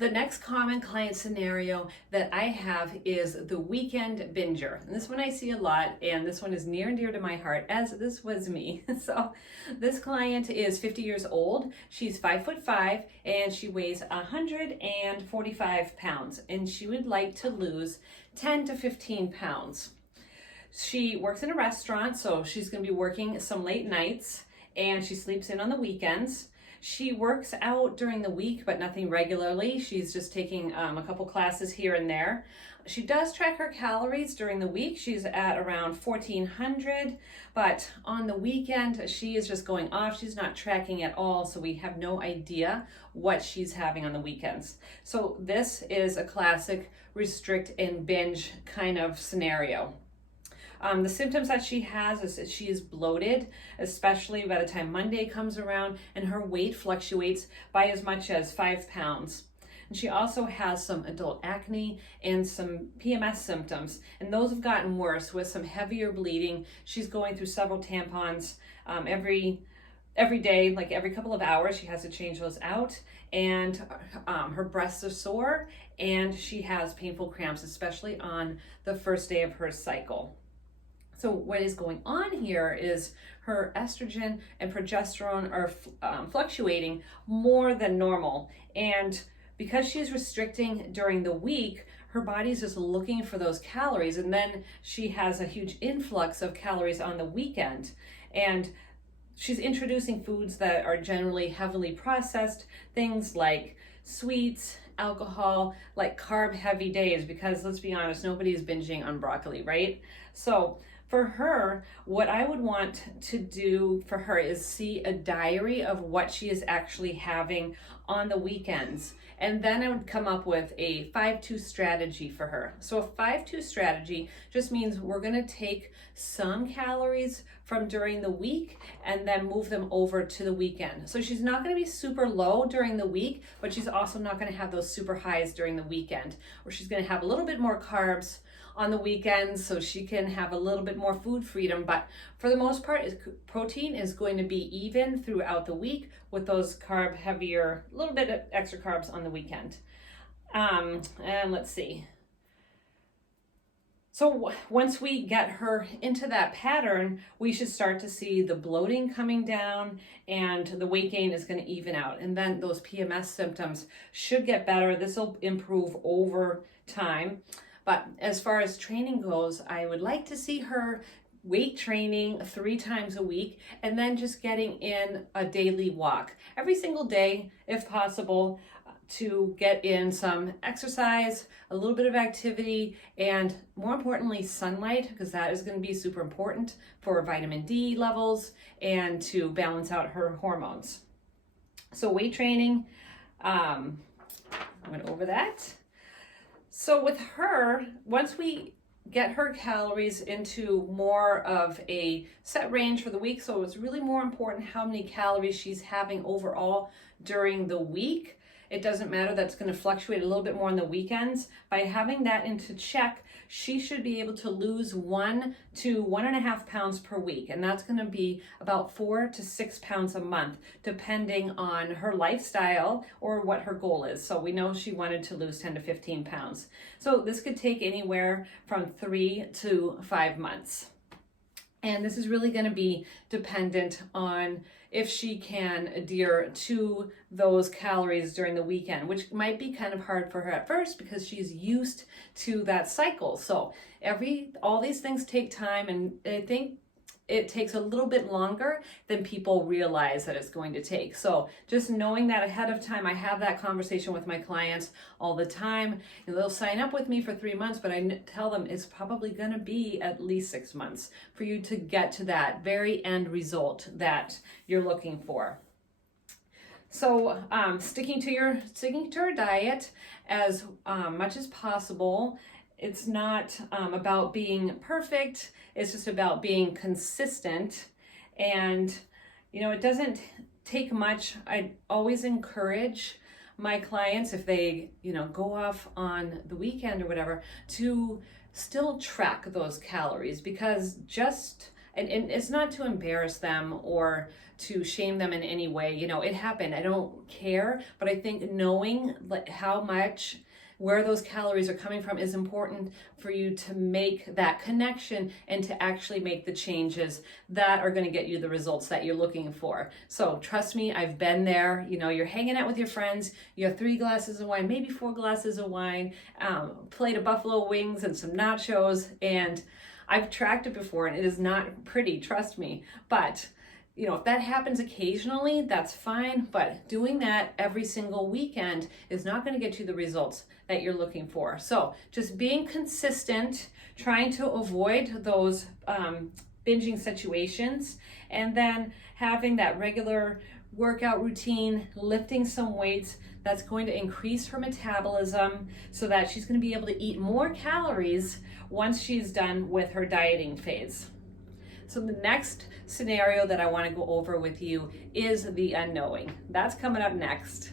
The next common client scenario that I have is the weekend binger. And this one I see a lot, and this one is near and dear to my heart, as this was me. So this client is 50 years old. She's 5'5", and she weighs 145 pounds, and she would like to lose 10 to 15 pounds. She works in a restaurant, so she's going to be working some late nights, and she sleeps in on the weekends. She works out during the week, but nothing regularly. She's just taking a couple classes here and there. She does track her calories during the week. She's at around 1,400, but on the weekend, she is just going off. She's not tracking at all, so we have no idea what she's having on the weekends. So this is a classic restrict and binge kind of scenario. The symptoms that she has is that she is bloated, especially by the time Monday comes around, and her weight fluctuates by as much as 5 pounds. And she also has some adult acne and some PMS symptoms, and those have gotten worse with some heavier bleeding. She's going through several tampons every day, like every couple of hours. She has to change those out, and her breasts are sore, and she has painful cramps, especially on the first day of her cycle. So what is going on here is her estrogen and progesterone are fluctuating more than normal. And because she's restricting during the week, her body's just looking for those calories. And then she has a huge influx of calories on the weekend. And she's introducing foods that are generally heavily processed, things like sweets, alcohol, like carb heavy days, because let's be honest, nobody's binging on broccoli, right? So for her, what I would want to do for her is see a diary of what she is actually having on the weekends. And then I would come up with a 5-2 strategy for her. So a 5-2 strategy just means we're gonna take some calories from during the week and then move them over to the weekend. So she's not gonna be super low during the week, but she's also not gonna have those super highs during the weekend. Or she's gonna have a little bit more carbs on the weekends so she can have a little bit more food freedom. But for the most part, protein is going to be even throughout the week with those carb heavier, a little bit of extra carbs on the weekend. And let's see. So once we get her into that pattern, we should start to see the bloating coming down, and the weight gain is going to even out. And then those PMS symptoms should get better. This will improve over time. But as far as training goes, I would like to see her weight training 3 times a week, and then just getting in a daily walk every single day, if possible, to get in some exercise, a little bit of activity, and more importantly, sunlight, because that is going to be super important for vitamin D levels and to balance out her hormones. So weight training, I went over that. So with her, once we get her calories into more of a set range for the week, so it's really more important how many calories she's having overall during the week. It doesn't matter, that's going to fluctuate a little bit more on the weekends. By having that into check, she should be able to lose 1 to 1.5 pounds per week. And that's going to be about 4 to 6 pounds a month, depending on her lifestyle or what her goal is. So we know she wanted to lose 10 to 15 pounds. So this could take anywhere from 3 to 5 months. And this is really going to be dependent on if she can adhere to those calories during the weekend, which might be kind of hard for her at first because she's used to that cycle. So all these things take time, and I think it takes a little bit longer than people realize that it's going to take. So just knowing that ahead of time, I have that conversation with my clients all the time. And they'll sign up with me for 3 months, but I tell them it's probably going to be at least 6 months for you to get to that very end result that you're looking for. So sticking to her diet as much as possible. It's not about being perfect. It's just about being consistent. And, it doesn't take much. I always encourage my clients, if they, go off on the weekend or whatever, to still track those calories, because just and it's not to embarrass them or to shame them in any way. You know, it happened. I don't care, but I think knowing like how much, where those calories are coming from is important for you to make that connection and to actually make the changes that are going to get you the results that you're looking for. So trust me, I've been there. You know, you're hanging out with your friends, you have 3 glasses of wine, maybe 4 glasses of wine, plate of buffalo wings and some nachos, and I've tracked it before and it is not pretty, trust me. But you know, if that happens occasionally, that's fine, but doing that every single weekend is not going to get you the results that you're looking for. So just being consistent, trying to avoid those binging situations, and then having that regular workout routine, lifting some weights, that's going to increase her metabolism so that she's going to be able to eat more calories once she's done with her dieting phase. So the next scenario that I want to go over with you is the unknowing. That's coming up next.